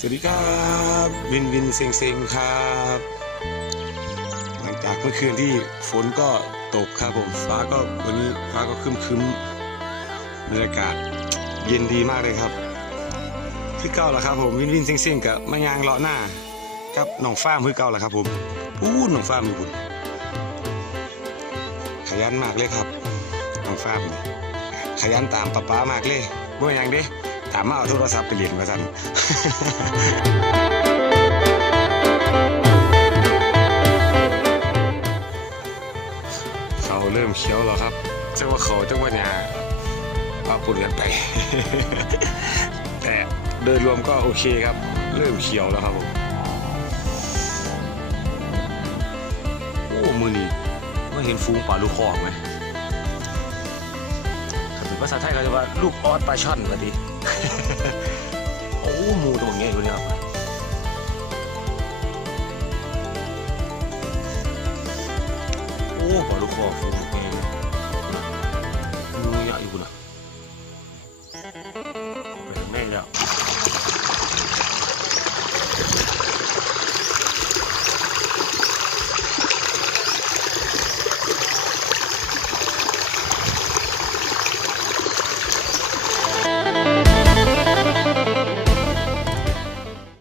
สวัสดีครับวินวินเซงเซงครับ หลังจากเมื่อคืนที่ฝนก็ตกครับผมฟ้าก็วันนี้ฟ้าก็คึมคึมบรรยากาศเย็นดีมากเลยครับคือเก่าแล้วครับผมวินวินเซงเซงกับมายางเลาะหน้ากับหนองฟ้ามือเก่าแล้วครับผมอู้หนองฟ้ามือบุญขยันมากเลยครับหนองฟ้ามือขยันตามป้าป้ามากเลยบ่อย่างเด้ ตามมาเอาโทรศัพท์ไปเรียนมาสั่นเขาเริ่มเขียวแล้วครับเจ้าว่าเขาเจ้าว่าหยาเอาปุ่นกันไป แต่โดยรวมก็โอเคครับ เริ่มเขียวแล้วครับผมโอ้มือนี่ไม่เห็นฟูงปลาลูกคอกไหม ภาษาไทยเขาจะว่าลูกออดปลาช่อนแบบนี้โอ้หมูตัวเงี้ยดูนี่ครับโอ้ปลาลูกคอฟูเงี้ยเลยงูใหญ่อยู่นะ